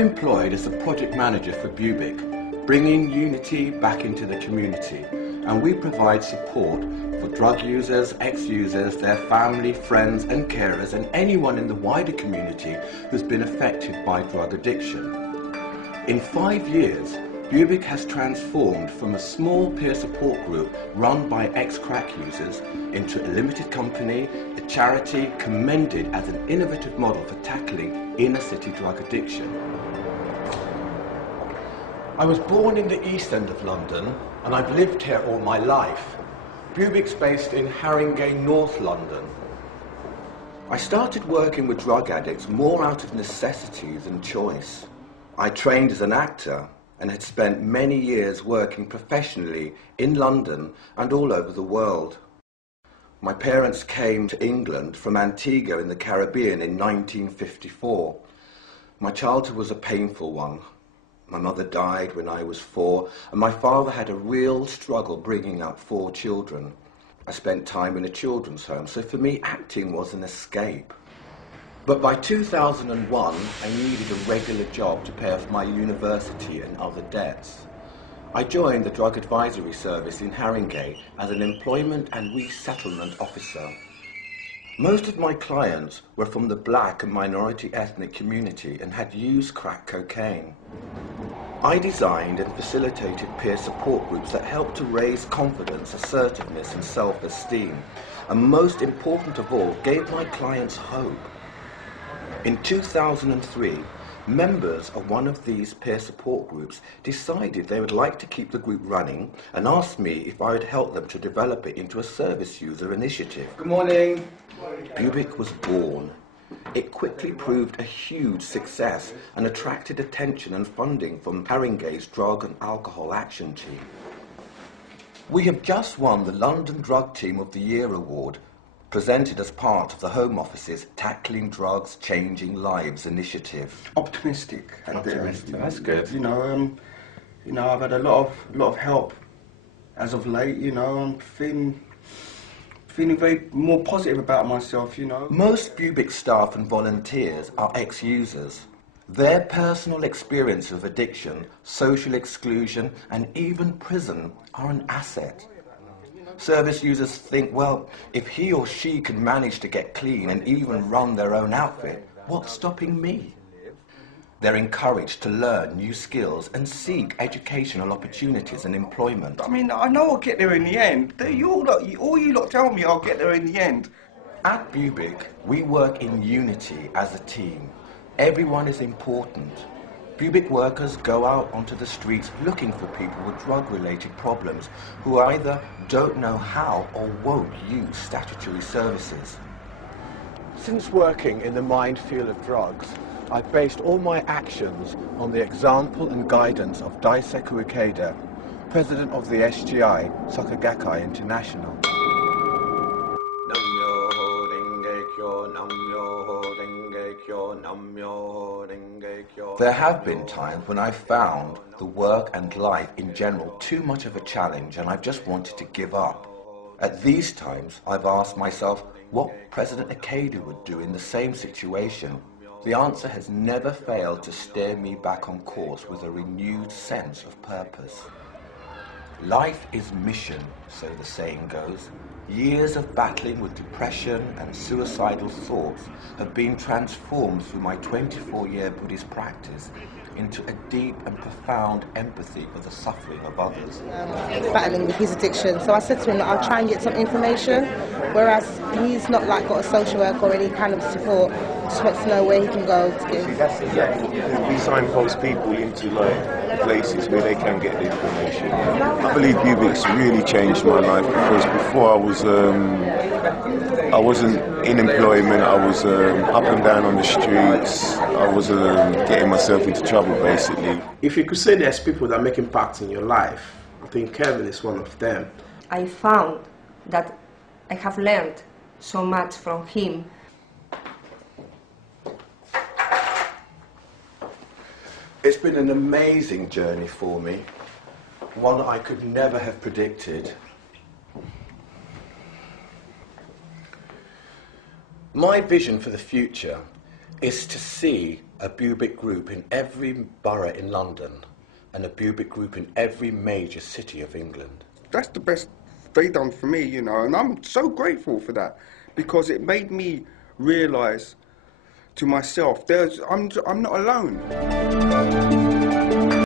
I'm employed as a project manager for Bubic, bringing unity back into the community, and we provide support for drug users, ex-users, their family, friends and carers, and anyone in the wider community who's been affected by drug addiction. In 5 years, Bubic has transformed from a small peer support group run by ex-crack users into a limited company, a charity commended as an innovative model for tackling inner city drug addiction. I was born in the East End of London and I've lived here all my life. Bubic's based in Haringey, North London. I started working with drug addicts more out of necessity than choice. I trained as an actor and had spent many years working professionally in London and all over the world. My parents came to England from Antigua in the Caribbean in 1954. My childhood was a painful one. My mother died when I was 4, and my father had a real struggle bringing up 4 children. I spent time in a children's home, so for me acting was an escape. But by 2001, I needed a regular job to pay off my university and other debts. I joined the Drug Advisory Service in Haringey as an employment and resettlement officer. Most of my clients were from the black and minority ethnic community and had used crack cocaine. I designed and facilitated peer support groups that helped to raise confidence, assertiveness and self-esteem, and most important of all, gave my clients hope. In 2003, members of one of these peer support groups decided they would like to keep the group running and asked me if I would help them to develop it into a service user initiative. Good morning. Bubic was born. It quickly proved a huge success and attracted attention and funding from Haringey's Drug and Alcohol Action Team. We have just won the London Drug Team of the Year award, presented as part of the Home Office's Tackling Drugs, Changing Lives initiative. Optimistic. That's good. You know, I've had a lot of help as of late. You know, I'm feeling very more positive about myself. You know. Most Bubic staff and volunteers are ex-users. Their personal experience of addiction, social exclusion, and even prison are an asset. Service users think, well, if he or she can manage to get clean and even run their own outfit, what's stopping me? They're encouraged to learn new skills and seek educational opportunities and employment. I mean, I know I'll get there in the end. All you lot tell me I'll get there in the end. At Bubic, we work in unity as a team. Everyone is important. Bubic workers go out onto the streets looking for people with drug-related problems who either don't know how or won't use statutory services. Since working in the minefield of drugs, I've based all my actions on the example and guidance of Daisaku Ikeda, president of the SGI, Soka Gakkai International. There have been times when I've found the work and life in general too much of a challenge and I've just wanted to give up. At these times, I've asked myself what President Ikeda would do in the same situation. The answer has never failed to steer me back on course with a renewed sense of purpose. Life is mission, so the saying goes. Years of battling with depression and suicidal thoughts have been transformed through my 24-year Buddhist practice into a deep and profound empathy for the suffering of others. Battling with his addiction, so I said to him that I'll try and get some information, whereas he's not like got a social work or any kind of support, just wants to know where he can go to get. See, that's it. We signpost people into like places where they can get the information. I believe Bubic's really changed my life because before I wasn't in employment. I was up and down on the streets. I was getting myself into trouble basically. If you could say there's people that make impact in your life, I think Kelvin is one of them. I found that I have learned so much from him. It's been an amazing journey for me, one I could never have predicted. My vision for the future is to see a Bubic group in every borough in London and a Bubic group in every major city of England. That's the best they done for me, you know, and I'm so grateful for that, because it made me realise to myself, I'm not alone.